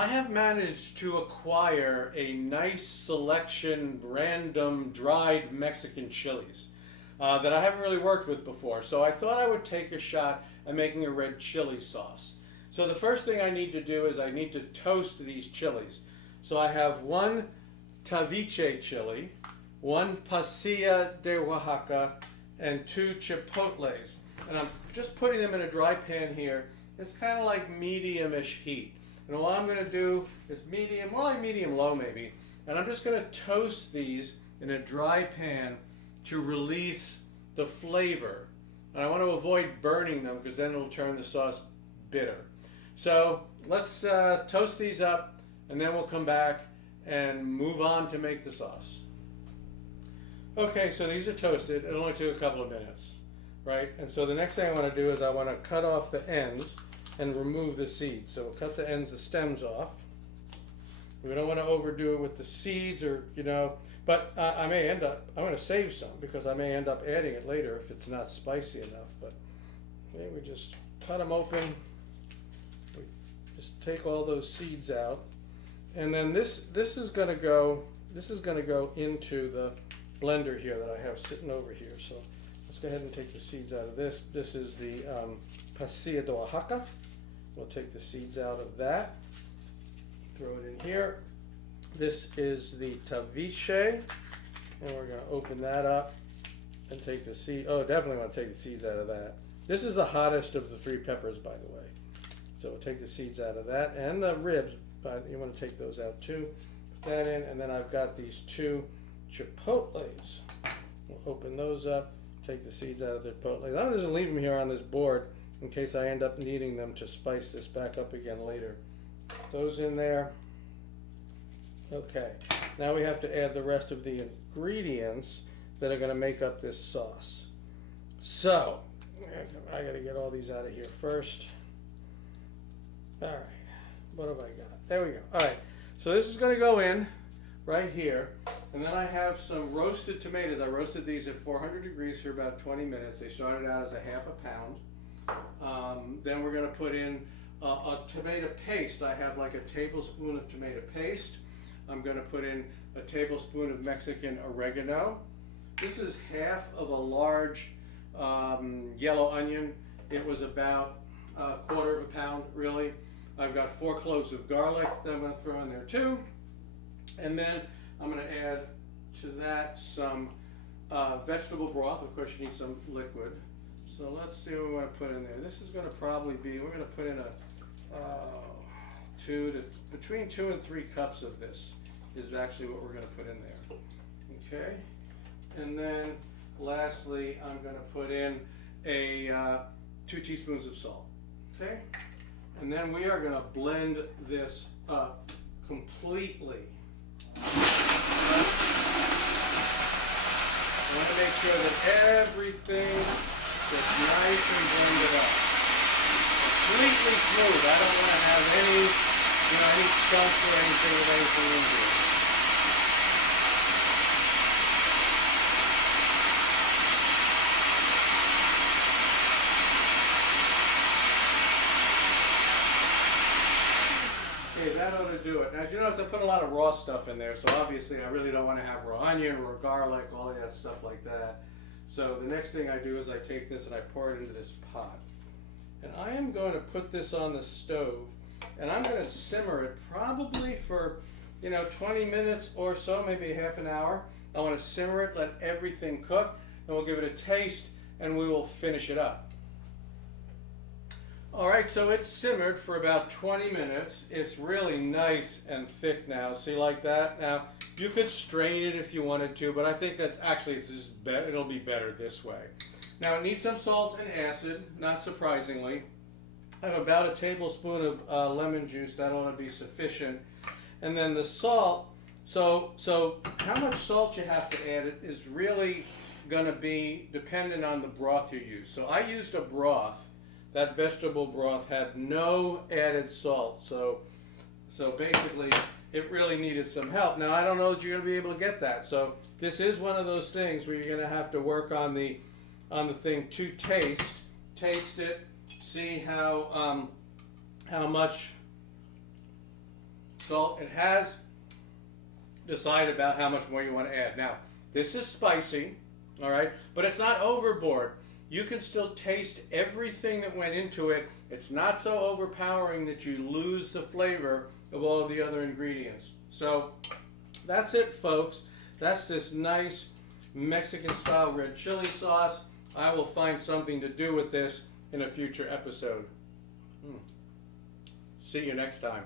I have managed to acquire a nice selection random dried Mexican chilies that I haven't really worked with before. So I thought I would take a shot at making a red chili sauce. So the first thing I need to do is I need to toast these chilies. So I have one taviche chili, one pasilla de Oaxaca, and two chipotles. And I'm just putting them in a dry pan here. It's kind of like medium-ish heat. And what I'm going to do is medium, more like medium-low maybe. And I'm just going to toast these in a dry pan to release the flavor. And I want to avoid burning them because then it'll turn the sauce bitter. So let's toast these up and then we'll come back and move on to make the sauce. Okay, so these are toasted. It only took a couple of minutes, right? And so the next thing I want to do is I want to cut off the ends and remove the seeds. So we'll cut the ends, the stems off. We don't want to overdo it with the seeds or, but I may end up, I'm going to save some because I may end up adding it later if it's not spicy enough. But okay, we just cut them open. We just take all those seeds out. And then this is going to go into the blender here that I have sitting over here. So let's go ahead and take the seeds out of this. This is the pasilla de Oaxaca. We'll take the seeds out of that. Throw it in here. This is the taviche, and we're going to open that up and take the seed. Oh, definitely want to take the seeds out of that. This is the hottest of the three peppers, by the way. So we'll take the seeds out of that and the ribs, but you want to take those out too. Put that in, and then I've got these two chipotles. We'll open those up, take the seeds out of the chipotles. I'm just going to leave them here on this board in case I end up needing them to spice this back up again later. Those in there. Okay, now we have to add the rest of the ingredients that are going to make up this sauce. So, I got to get all these out of here first. All right, what have I got? There we go. All right, so this is going to go in right here. And then I have some roasted tomatoes. I roasted these at 400 degrees for about 20 minutes. They started out as a half a pound. Then we're going to put in a tomato paste. I have like a tablespoon of tomato paste. I'm going to put in a tablespoon of Mexican oregano. This is half of a large yellow onion. It was about a quarter of a pound, really. I've got 4 cloves of garlic that I'm going to throw in there too. And then I'm going to add to that some vegetable broth. Of course, you need some liquid. So let's see what we want to put in there. This is going to probably be, we're going to put in between 2 and 3 cups of this is actually what we're going to put in there. Okay. And then lastly, I'm going to put in 2 teaspoons of salt. Okay. And then we are going to blend this up completely. I want to make sure that everything is nice and blended up. Completely smooth. I don't want to have any chunks or anything with anything in here. Okay, that ought to do it. Now, as you notice, I put a lot of raw stuff in there, so obviously I really don't want to have raw onion, raw garlic, all of that stuff like that. So the next thing I do is I take this and I pour it into this pot. And I am going to put this on the stove, and I'm going to simmer it probably for, 20 minutes or so, maybe half an hour. I want to simmer it, let everything cook, and we'll give it a taste, and we will finish it up. All right, so it's simmered for about 20 minutes. It's really nice and thick now. See, like that? Now, you could strain it if you wanted to, but I think that's actually, it's just better. It'll be better this way. Now, it needs some salt and acid, not surprisingly. I have about a tablespoon of lemon juice. That ought to be sufficient. And then the salt, so how much salt you have to add is really going to be dependent on the broth you use. So I used a broth. That vegetable broth had no added salt, so basically it really needed some help. Now I don't know that you're going to be able to get that. So this is one of those things where you're going to have to work on the thing to taste it, see how much salt. It has decided about how much more you want to add. Now, this is spicy, all right, but it's not overboard. You can still taste everything that went into it. It's not so overpowering that you lose the flavor of all of the other ingredients. So that's it, folks. That's this nice Mexican style red chili sauce. I will find something to do with this in a future episode. See you next time.